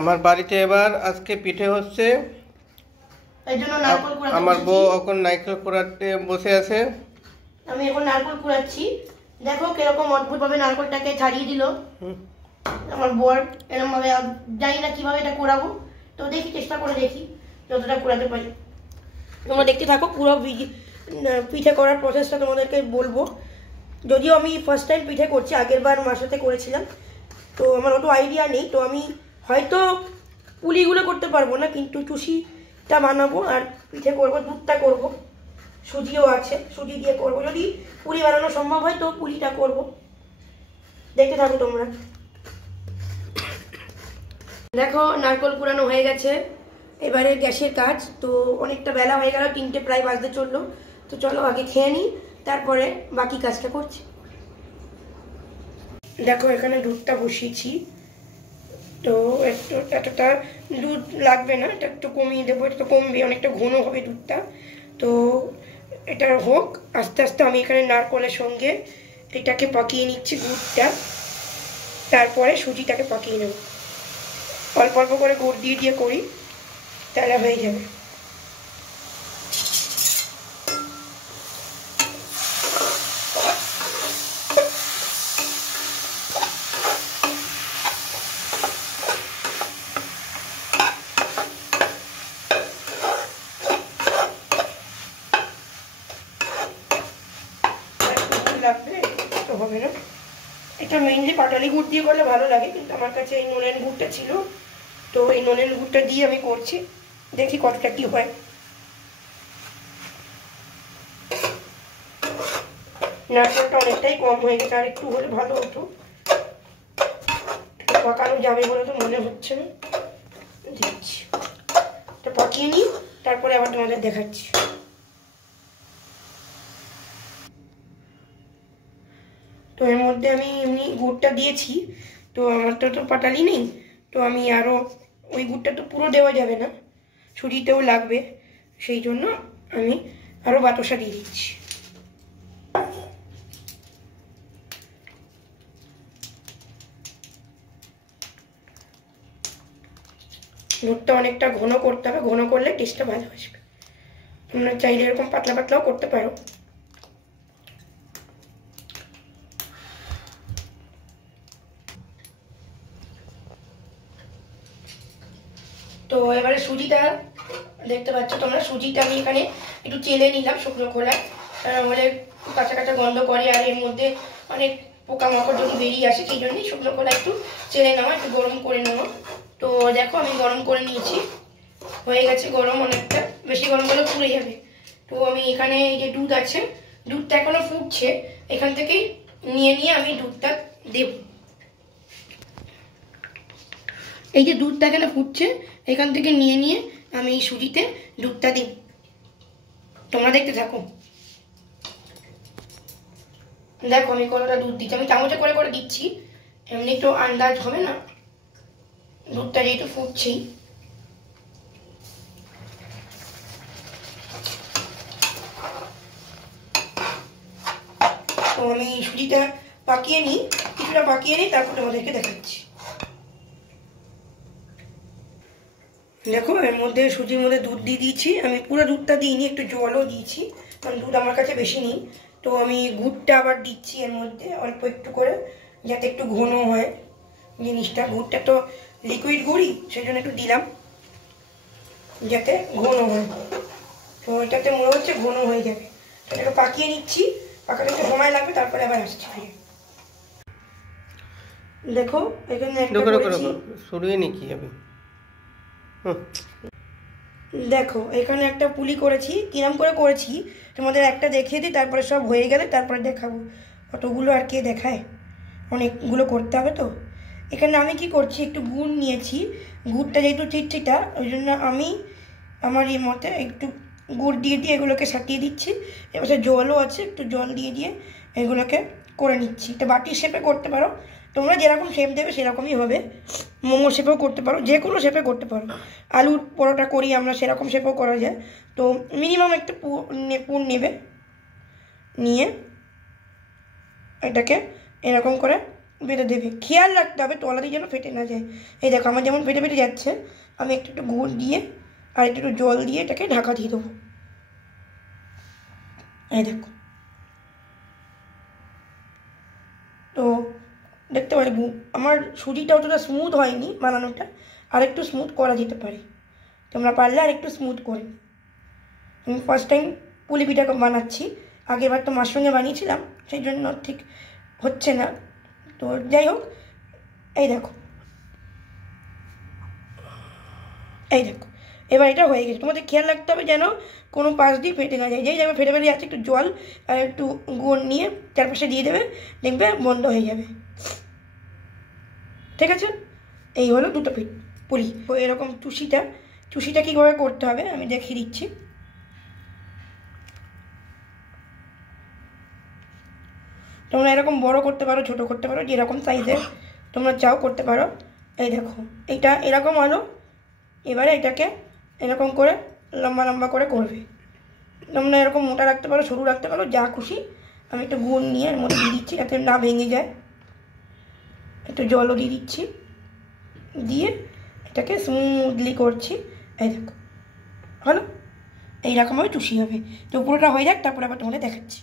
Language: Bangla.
আমার বাড়িতে এবার আজকে পিঠে হচ্ছে, এই জন্য নারকেল কুড়াতে আমার বসেছি। বউ এখন নারকেল কুড়াতে বসে আছে। আমি এখন নারকেল কুড়াচ্ছি। দেখো কিরকম অদ্ভুত ভাবে নারকেলটাকে ছাড়িয়ে দিল আমার বর। এরকম ভাবে জানি না কিভাবে এটা কুড়াবো, তো দেখি, চেষ্টা করে দেখি যতটা কুড়াতে পারি। তোমরা দেখতে থাকো পুরো পিঠে করার প্রসেসটা তোমাদেরকে বলবো। যদিও আমি ফার্স্ট টাইম পিঠে করছি, আগের বার মার সাথে করেছিলাম, তো আমার অত আইডিয়া নেই। তো আমি হয়তো পুলিগুলো করতে পারবো না, কিন্তু চুষিটা বানাবো আর পিঠে করবো, দুধটা করবো, সুজিও আছে, সুজি দিয়ে করবো। যদি পুলি বানানো সম্ভব হয় তো পুলিটা করব। দেখতে থাকো তোমরা। দেখো নারকেল কুড়ানো হয়ে গেছে, এবারে গ্যাসের কাজ। তো অনেকটা বেলা হয়ে গেল, 3টে প্রায় বাজতে চললো। তো চলো আগে খেয়ে নিই, তারপরে বাকি কাজটা করছি। দেখো এখানে দুধটা বসিয়েছি, তো একটু এতটা দুধ লাগবে না, এটা একটু কমিয়ে দেবো, একটু কমবে, অনেকটা ঘন হবে দুধটা। তো এটা হোক, আস্তে আস্তে আমি এখানে নারকেলের সঙ্গে এটাকে পাকিয়ে নিচ্ছি, গুড়টা, তারপরে সুজিটাকে পাকিয়ে নেব। অল্প অল্প করে গুড় দিয়ে দিয়ে করি, তাহলে হয়ে যাবে। লাগবে তো হবে না, এটা মেইনলি পাটালি গুড় দিয়ে করলে ভালো লাগে, কিন্তু আমার কাছে এই নলেন গুড়টা ছিল, তো এই নলেন গুড়টা দিয়ে আমি করছি, দেখি কতটা কি হয়। নারকেলটা অনেকটাই কম হয়ে গেছে, আর একটু হলে ভালো হতো, পাকানো যাবে বলে তো মনে হচ্ছে না। দিচ্ছি, এটা পাকিয়ে নিই, তারপরে আবার তোমাদের দেখাচ্ছি। তো এর মধ্যে আমি এমনি গুড়টা দিয়েছি, তো আমার তো পাটালি নেই, তো আমি আরও ওই গুড়টা তো পুরো দেওয়া যাবে না, সুজিতেও লাগবে, সেই জন্য আমি আরও বাতাসা দিয়ে দিচ্ছি। দুধটা অনেকটা ঘন করতে হবে, ঘন করলে টেস্টটা ভালো আসবে। তোমরা চাইলে এরকম পাতলা পাতলাও করতে পারো। তো এবারে সুজিটা দেখতে পাচ্ছ তোমরা, সুজিটা আমি এখানে একটু চেলে নিলাম শুকনো খোলায়, বলে কাঁচা কাঁচা গন্ধ করে, আর এর মধ্যে অনেক পোকামাকড় যদি বেরিয়ে আসে, সেই জন্যই শুকনো খোলা একটু চেলে নেওয়া, একটু গরম করে নেওয়া। তো দেখো আমি গরম করে নিয়েছি, হয়ে গেছে গরম, অনেকটা বেশি গরম হলে পুড়ে যাবে। তো আমি এখানে এই যে দুধ আছে, দুধটা এখনো ফুটছে, এখান থেকেই নিয়ে নিয়ে আমি দুধটা দেব। এই যে দুধটা এখানে ফুটছে, এখান থেকে নিয়ে নিয়ে আমি এই সুজিতে দুধটা দিই, তোমরা দেখতে থাকো। দেখো আমি কতটা দুধ দিচ্ছি, আমি চামচে করে করে দিচ্ছি, এমনি তো আন্দাজ হবে না, দুধটা যেহেতু ফুটছেই। তো আমি সুজিটা পাকিয়ে নিই, কিছুটা পাকিয়ে নিই, তারপর তোমাদেরকে দেখাচ্ছি। দেখো এর মধ্যে সুজির মধ্যে দুধ দিয়ে দিয়েছি, আমি পুরো দুধটা দিইনি, একটু জলও দিয়েছি, কারণ দুধ আমার কাছে বেশি নেই। তো আমি গুড়টা আবার দিচ্ছি এর মধ্যে অল্প একটু করে, যাতে একটু ঘন হয় জিনিসটা। গুড়টা তো লিকুইড গুড়ই, সেই জন্য একটু দিলাম যাতে ঘন হয়। তো এটাতে মনে হচ্ছে ঘন হয়ে যাবে, তো একটু পাকিয়ে নিচ্ছি, পাকাতে একটু সময় লাগবে, তারপরে আবার আসছি ফিরে। দেখো এখানে একটা করেছি, সরিয়ে নি কি হবে। দেখো এখানে একটা পুলি করেছি, কিরম করে করেছি তোমাদের একটা দেখিয়ে দিই, তারপরে সব হয়ে গেলে তারপরে দেখাবো। অতগুলো আর কে দেখায়, অনেকগুলো করতে হবে। তো এখানে আমি কি করছি, একটু গুড় নিয়েছি, গুড়টা যেহেতু চিটচিটা, ওই জন্য আমি আমার এই মতে একটু গুড় দিয়ে দিয়ে এগুলোকে সাটিয়ে দিচ্ছি। এবার জলও আছে, একটু জল দিয়ে দিয়ে এগুলোকে করে নিচ্ছি। এটা বাটির শেপে করতে পারো, তোমরা যেরকম শেপ দেবে সেরকমই হবে। মোমো শেপেও করতে পারো, যে কোনো শেপে করতে পারো। আলুর পরোটা করি আমরা, সেরকম শেপেও করা যায়। তো মিনিমাম একটু পুর নেবে, নিয়ে এটাকে এরকম করে বেঁধে দেবে, খেয়াল রাখতে হবে তলা দিয়ে যেন ফেটে না যায়। এই দেখো আমার যেমন ফেটে ফেটে যাচ্ছে, আমি একটু একটু গুড় দিয়ে আর একটু একটু জল দিয়ে এটাকে ঢাকা দিয়ে দেবো। এই দেখো, তো দেখতে পারে আমার সুজিটা অতটা স্মুথ হয়নি বানানোটা, আর একটু স্মুথ করা যেতে পারে, তোমরা পারলে আর একটু স্মুথ করে। আমি ফার্স্ট টাইম পুলি পিঠা বানাচ্ছি, আগেরবার তো মার সঙ্গে বানিয়েছিলাম, সেই জন্য ঠিক হচ্ছে না। তো যাই হোক, এই দেখো, এই দেখো এবার এটা হয়ে গেছে। তোমাদের খেয়াল রাখতে হবে যেন কোনো পাশ দিয়ে ফেটে না যায়, যেই যাবে ফেটে ফেটে যাচ্ছে একটু জল আর একটু গুড় নিয়ে চারপাশে দিয়ে দেবে, দেখবে বন্ধ হয়ে যাবে। ঠিক আছে, এই হলো দুটো পুলি। তো এরকম চুষিটা কীভাবে করতে হবে আমি দেখিয়ে দিচ্ছি। তোমরা এরকম বড় করতে পারো, ছোট করতে পারো, যেরকম সাইজের তোমরা চাও করতে পারো। এই দেখো এটা এরকম হলো, এবারে এটাকে এরকম করে লম্বা লম্বা করে করবে। তোমরা এরকম মোটা রাখতে পারো, সরু রাখতে পারো, যা খুশি। আমি একটু গুড় নিয়ে এর মধ্যে দিয়ে দিচ্ছি যাতে না ভেঙে যায়, একটু জলও দিয়ে দিচ্ছি, দিয়ে এটাকে স্মুথলি করছি। এই দেখো হলো, এইরকমভাবে চুষি হবে। তো পুরোটা হয়ে যাক, তারপরে আবার তোমাদের দেখাচ্ছি।